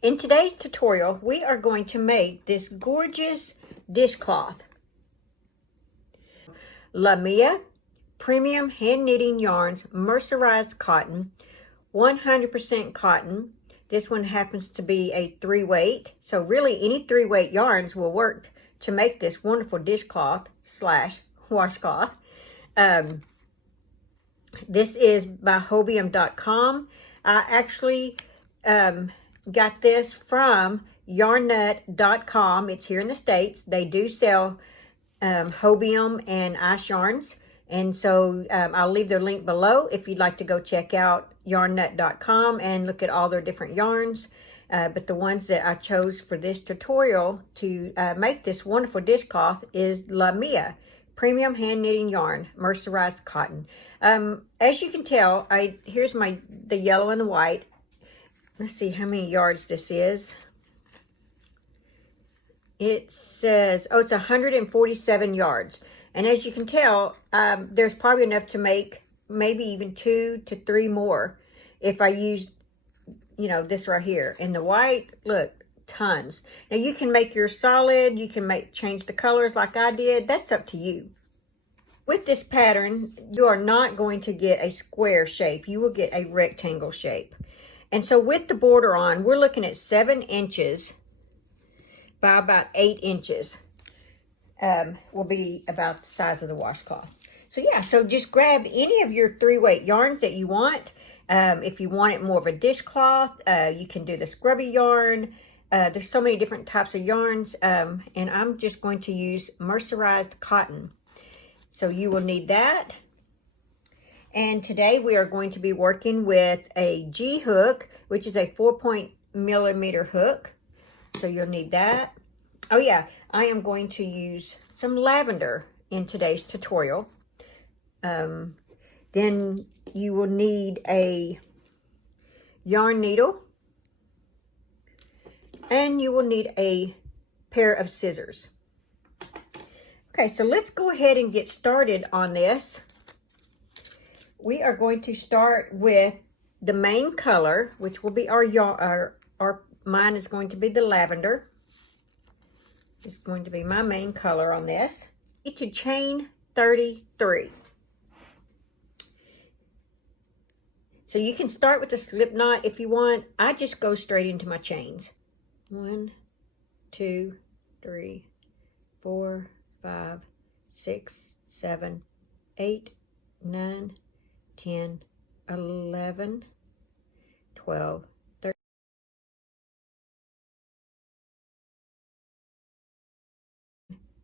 In today's tutorial, we are going to make this gorgeous dishcloth. Lamia Premium Hand Knitting Yarns, Mercerized Cotton, 100% cotton. This one happens to be a 3-weight, so really any 3-weight yarns will work to make this wonderful dishcloth slash washcloth. This is by hobium.com. I actually got this from yarnnut.com. It's here in the States. They do sell hobium and ice yarns. And so I'll leave their link below if you'd like to go check out yarnnut.com and look at all their different yarns. But the ones that I chose for this tutorial to make this wonderful dishcloth is Lamia Premium Hand Knitting Yarn, Mercerized Cotton. As you can tell, here's the yellow and the white. Let's see how many yards this is. It says, oh, it's 147 yards. And as you can tell, there's probably enough to make maybe even 2 to 3 more if I used, this right here. And the white, look, tons. Now you can make yours solid, you can change the colors like I did. That's up to you. With this pattern, you are not going to get a square shape. You will get a rectangle shape. And so with the border on, we're looking at 7 inches by about 8 inches. Will be about the size of the washcloth. So yeah, so just grab any of your 3-weight yarns that you want. If you want it more of a dishcloth, you can do the scrubby yarn. There's so many different types of yarns, and I'm just going to use mercerized cotton. So you will need that. And today we are going to be working with a G hook, which is a 4-millimeter hook. So you'll need that. Oh yeah, I am going to use some lavender in today's tutorial. Then you will need a yarn needle. And you will need a pair of scissors. Okay, so let's go ahead and get started on this. We are going to start with the main color, which will be mine is going to be the lavender. It's going to be my main color on this. To chain 33. So you can start with a slip knot if you want. I just go straight into my chains. 1, 2, 3, 4, 5, 6, 7, 8, 9, 10, 11, 12, 13.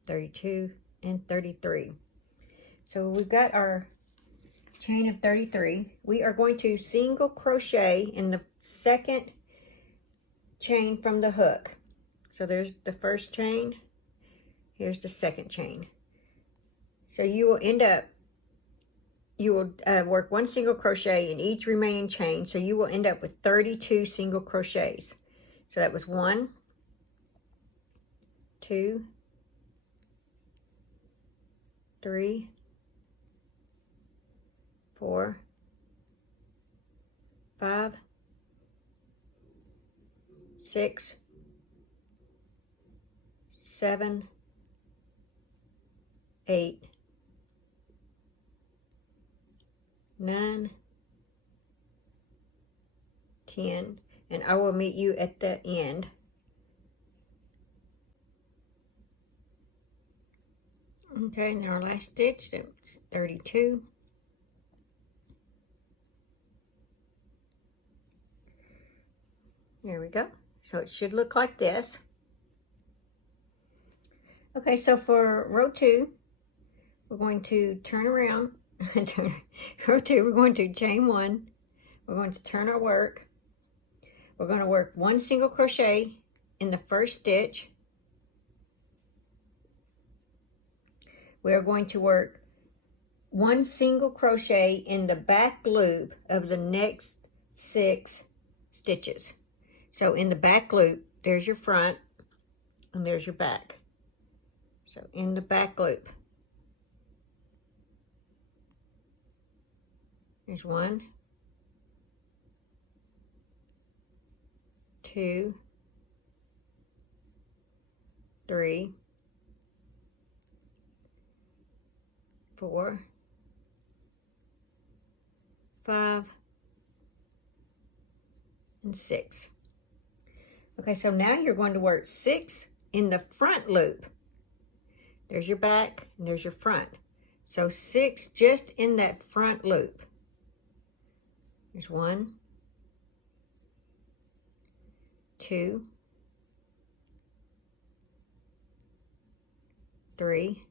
32 and 33. So we've got our chain of 33. We are going to single crochet in the second chain from the hook. So there's the first chain. Here's the second chain. So you will work 1 single crochet in each remaining chain. So you will end up with 32 single crochets. So that was 1, 2, 3, 4, 5, 6, 7, 8, 9, 10, and I will meet you at the end. Okay, and our last stitch, that's 32. There we go. So it should look like this. Okay, so for row 2, we're going to turn around. Row 2, we're going to chain 1. We're going to turn our work. We're going to work 1 single crochet in the first stitch. We are going to work 1 single crochet in the back loop of the next 6 stitches. So in the back loop, there's your front and there's your back. So in the back loop, there's 1, 2, 3, 4, 5, and 6. Okay, so now you're going to work 6 in the front loop. There's your back and there's your front. So 6 just in that front loop. There's 1, 2, 3,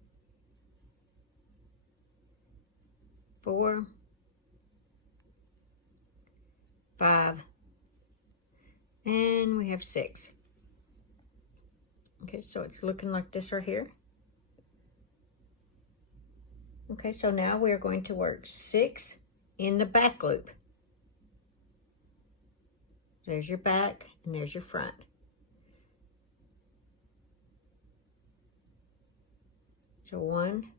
4, 5, and we have 6. Okay, so it's looking like this right here. Okay, so now we are going to work 6 in the back loop. There's your back and there's your front. So 1,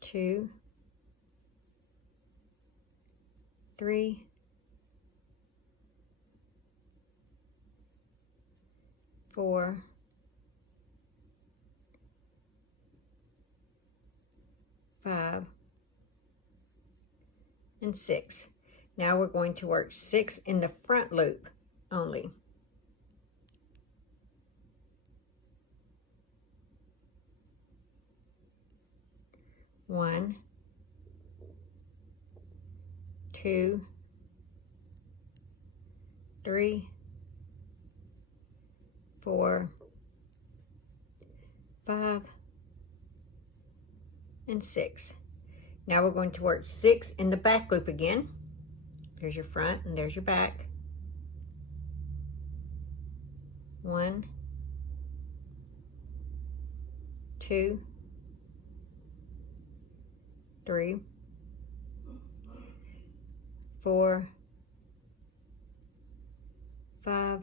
2, 3, 4, 5, and 6. Now we're going to work 6 in the front loop only. One, 2, 3, 4, 5, and 6. Now we're going to work 6 in the back loop again. There's your front and there's your back. 1, 2, 3, 4, 5,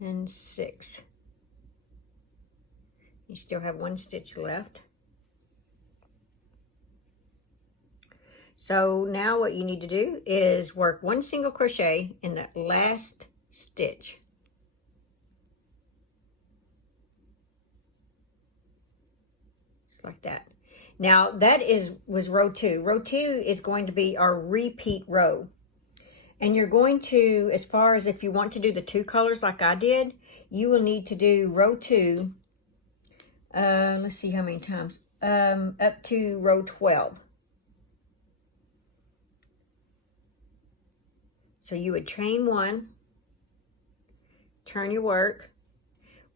and 6. You still have 1 stitch left. So now what you need to do is work 1 single crochet in the last stitch. Just like that. Now that was row 2. Row 2 is going to be our repeat row. And you're going to, as far as if you want to do the 2 colors like I did, you will need to do row 2, let's see how many times, up to row 12. So you would chain 1, turn your work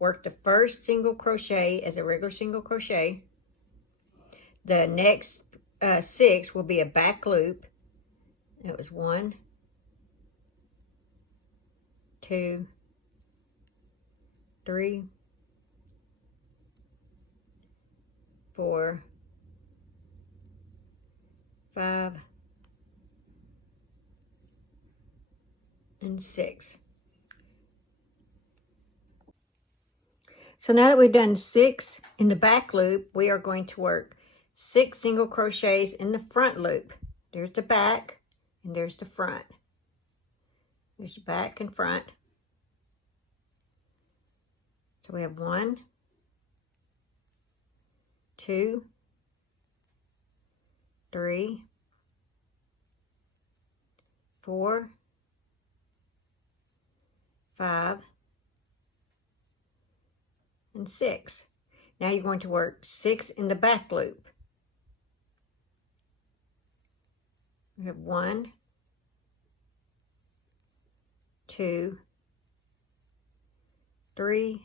the first single crochet as a regular single crochet. The next 6 will be a back loop. That was 1, 2, 3, 4, 5, and 6. So now that we've done 6 in the back loop, we are going to work 6 single crochets in the front loop. There's the back and there's the front. There's the back and front. So we have 1, 2, 3, 4, 5, and 6. Now you're going to work 6 in the back loop. We have 1, 2, 3,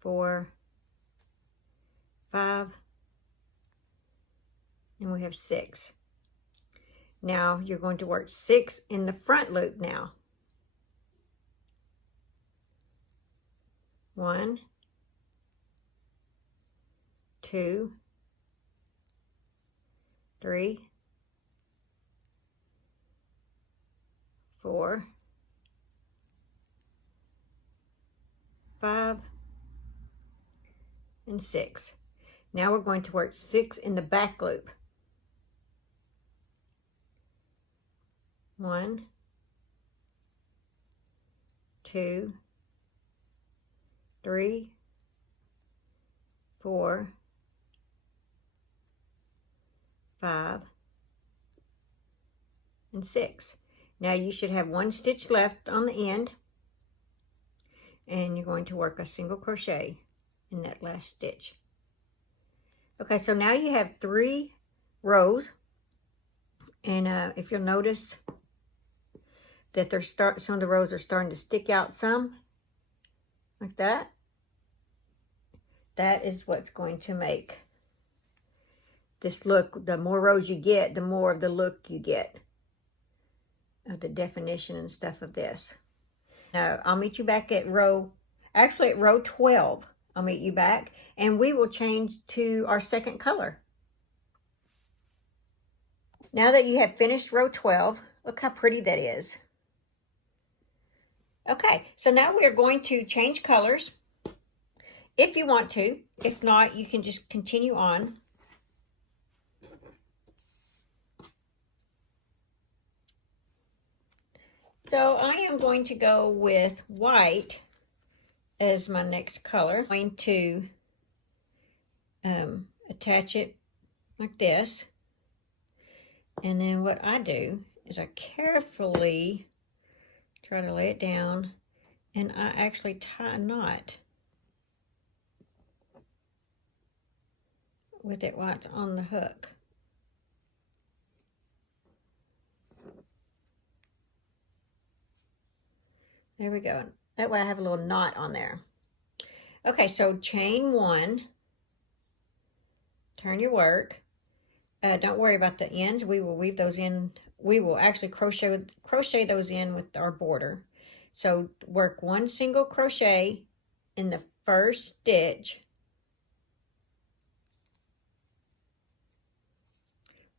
4, 5, and we have 6. Now you're going to work 6 in the front loop now. 1, 2, 3, 4, 5, and 6. Now we're going to work 6 in the back loop. 1, 2, 3, 4, 5, and 6. Now you should have 1 stitch left on the end, and you're going to work a single crochet in that last stitch. Okay, so now you have 3 rows, and if you'll notice that some of the rows are starting to stick out some, like that. That is what's going to make this look. The more rows you get, the more of the look you get, of the definition and stuff of this. Now, I'll meet you back at row 12. I'll meet you back, and we will change to our second color. Now that you have finished row 12, look how pretty that is. Okay, so now we are going to change colors if you want to. If not, you can just continue on. So I am going to go with white as my next color. I'm going to attach it like this. And then what I do is I carefully try to lay it down, and I actually tie a knot with it while it's on the hook. There we go. That way I have a little knot on there. Okay, so chain 1, turn your work. Don't worry about the ends. We will weave those in. We will actually crochet those in with our border. So work 1 single crochet in the first stitch,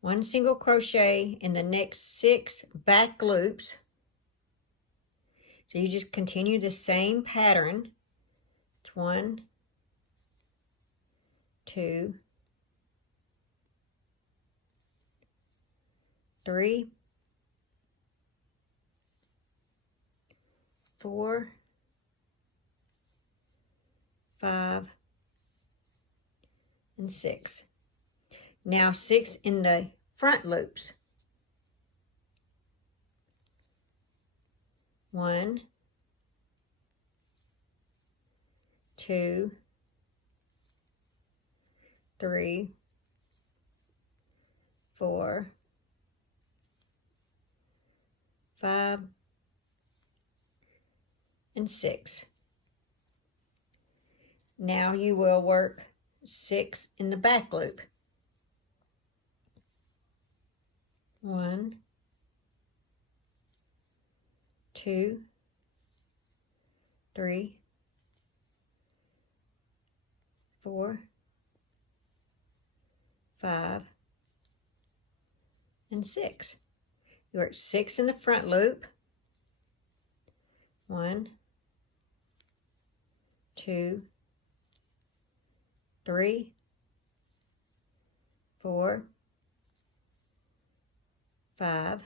1 single crochet in the next 6 back loops. So you just continue the same pattern. It's 1, 2, 3, 4, 5, and 6. Now 6 in the front loops. 1, 2, 3, 4, 5, and 6. Now you will work 6 in the back loop. 1, 2, 3, 4, 5, and 6. You work 6 in the front loop. 1, 2, 3, 4, 5,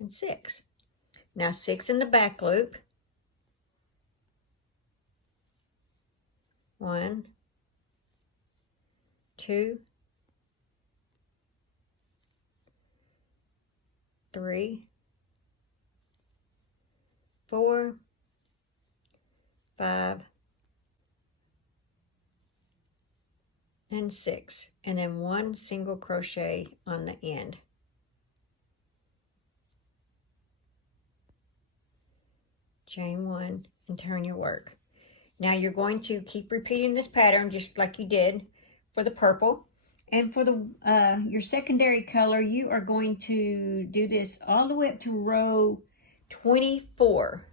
and 6. Now 6 in the back loop. 1, 2, 3, 4, 5, and 6, and then 1 single crochet on the end. Chain 1 and turn your work. Now you're going to keep repeating this pattern just like you did for the purple. And for the your secondary color, you are going to do this all the way up to row 24.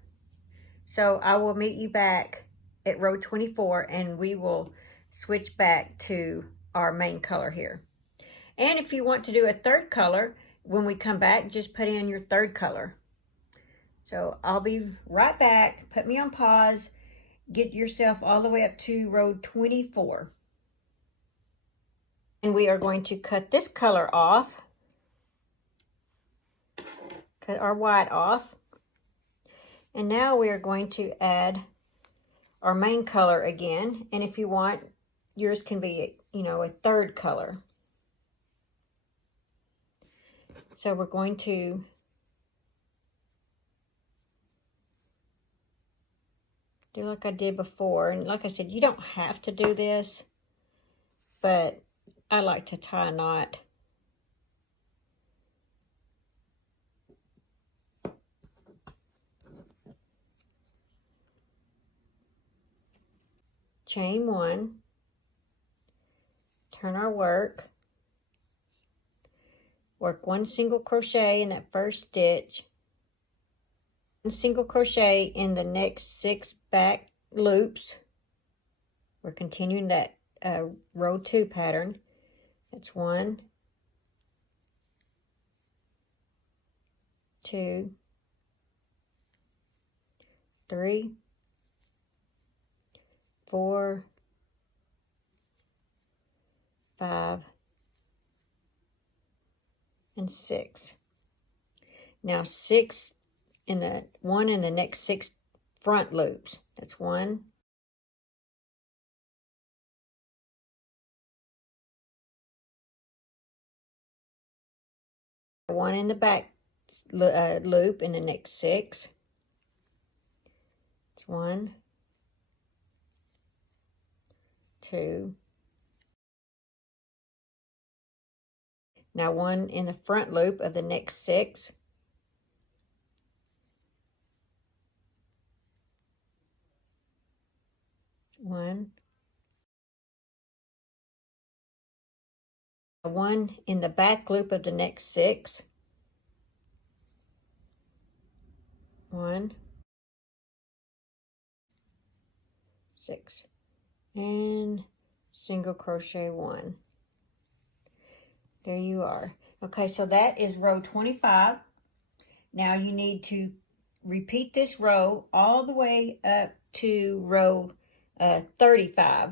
So I will meet you back at row 24, and we will switch back to our main color here. And if you want to do a third color, when we come back, just put in your third color. So I'll be right back. Put me on pause. Get yourself all the way up to row 24. And we are going to cut this color off. Cut our white off. And now we are going to add our main color again. And if you want, yours can be, you know, a third color. So we're going to do like I did before. And like I said, you don't have to do this, but I like to tie a knot. Chain 1, turn our work 1 single crochet in that first stitch, 1 single crochet in the next 6 back loops. We're continuing that row 2 pattern. That's 1, 2, 3, 4, 5, and 6. Now 6 in the 1 in the next 6 front loops. That's 1, 1 in the back loop in the next 6. It's 1, 2. Now 1 in the front loop of the next 6. 1. 1 in the back loop of the next 6. 1, 6, and single crochet 1. There you are. Okay, so that is row 25. Now you need to repeat this row all the way up to row 35.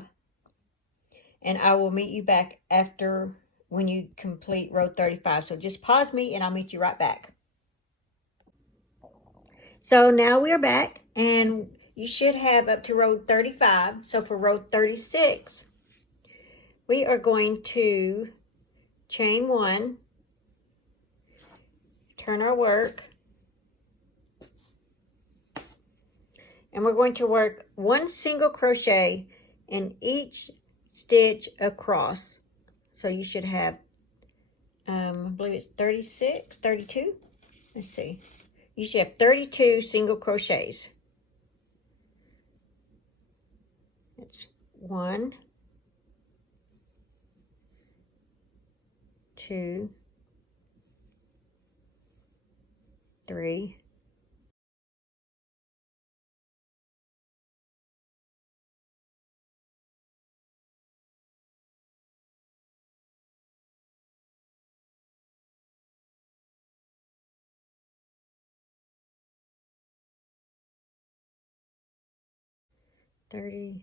And I will meet you back after when you complete row 35. So just pause me and I'll meet you right back. So now we're back and you should have up to row 35. So for row 36, we are going to chain 1, turn our work, and we're going to work 1 single crochet in each stitch across. So you should have, I believe it's 36, 32. Let's see. You should have 32 single crochets. That's 1, 2, 3, 30,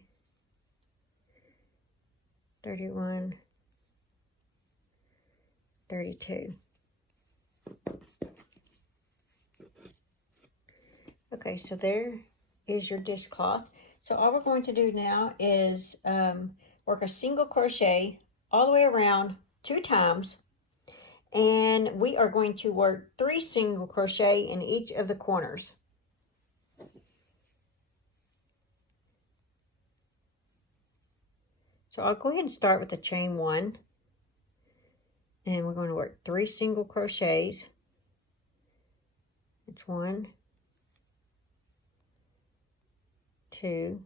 31, 32. Okay, so there is your dishcloth. So all we're going to do now is work a single crochet all the way around 2 times, and we are going to work 3 single crochet in each of the corners. So I'll go ahead and start with the chain 1, and we're going to work 3 single crochets. It's 1, 2,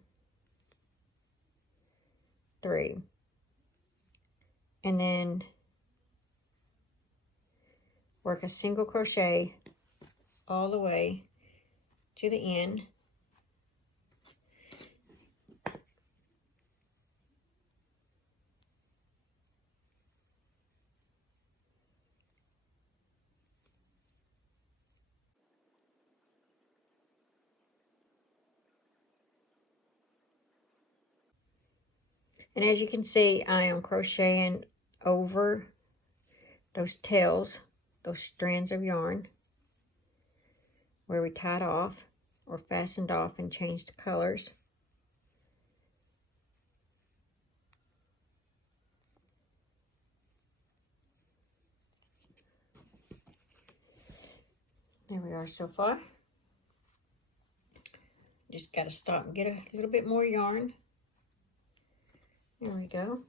3, and then work a single crochet all the way to the end. And as you can see, I am crocheting over those tails, those strands of yarn where we tied off or fastened off and changed colors. There we are so far. Just got to stop and get a little bit more yarn. There we go.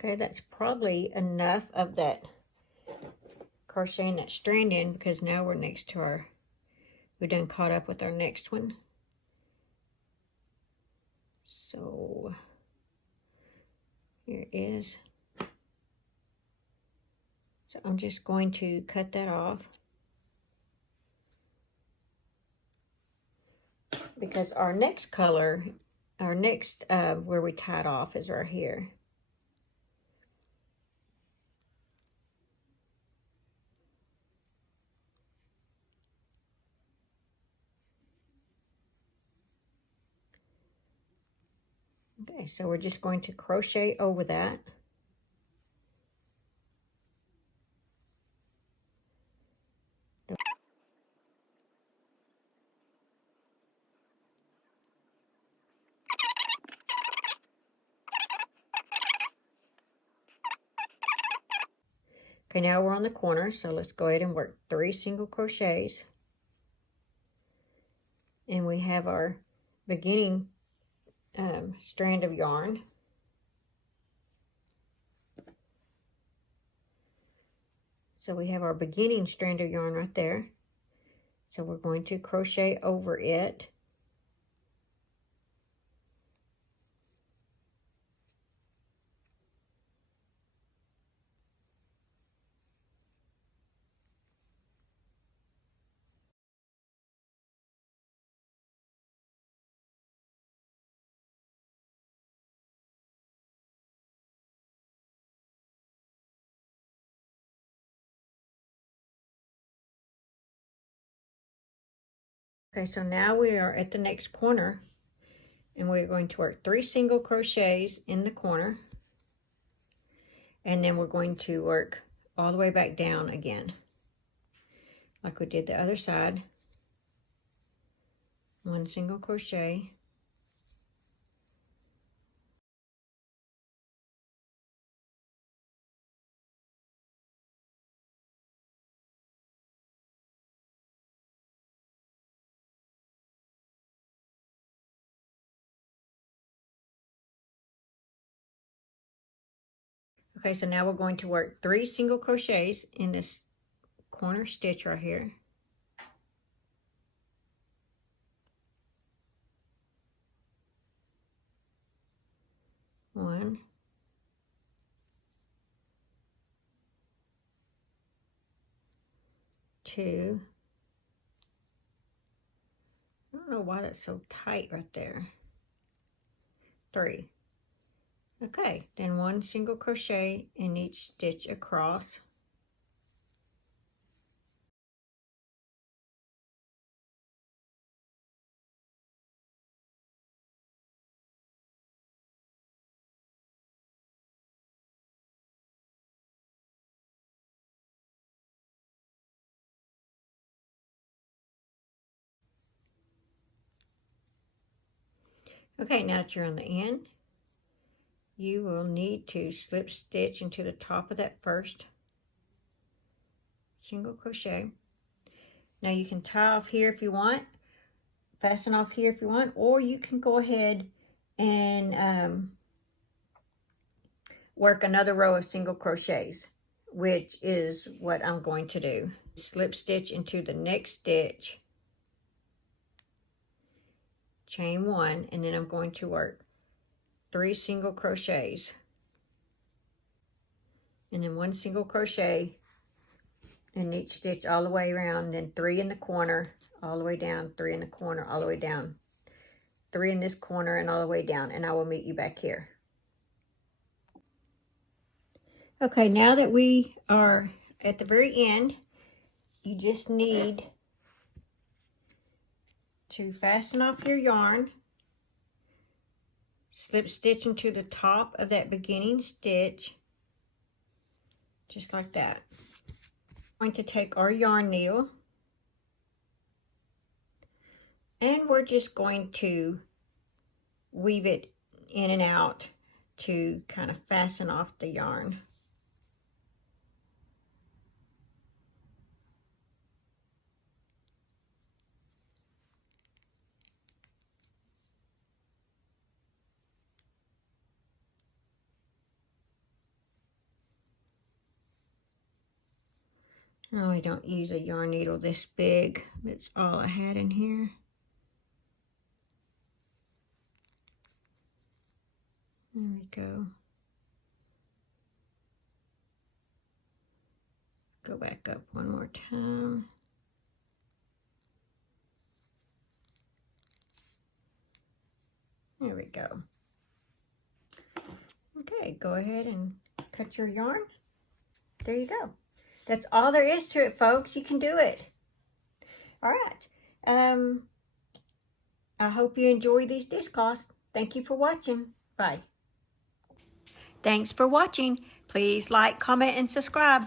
Okay, that's probably enough of that crocheting that strand in, because now we're next to our, we're done caught up with our next one. So here it is. So I'm just going to cut that off, because our next color, our next where we tied off is right here. Okay, so we're just going to crochet over that. Okay, now we're on the corner, so let's go ahead and work 3 single crochets. And we have our beginning strand of yarn. So we have our beginning strand of yarn right there. So we're going to crochet over it. Okay, so now we are at the next corner, and we're going to work 3 single crochets in the corner, and then we're going to work all the way back down again, like we did the other side. 1 single crochet. Okay, so now we're going to work 3 single crochets in this corner stitch right here. One, two. I don't know why that's so tight right there. 3. Okay, then 1 single crochet in each stitch across. Okay, now that you're on the end, you will need to slip stitch into the top of that first single crochet. Now you can tie off here if you want, fasten off here if you want, or you can go ahead and work another row of single crochets, which is what I'm going to do. Slip stitch into the next stitch, chain 1, and then I'm going to work 3 single crochets, and then 1 single crochet in each stitch all the way around, then 3 in the corner all the way down, 3 in the corner all the way down, 3 in this corner and all the way down, and I will meet you back here. Okay, now that we are at the very end, you just need to fasten off your yarn, slip stitch into the top of that beginning stitch, just like that. We're going to take our yarn needle, and we're just going to weave it in and out to kind of fasten off the yarn. No, I don't use a yarn needle this big. That's all I had in here. There we go. Go back up one more time. There we go. Okay, go ahead and cut your yarn. There you go. That's all there is to it, folks. You can do it. All right. I hope you enjoy these dishcloths. Thank you for watching. Bye. Thanks for watching. Please like, comment, and subscribe.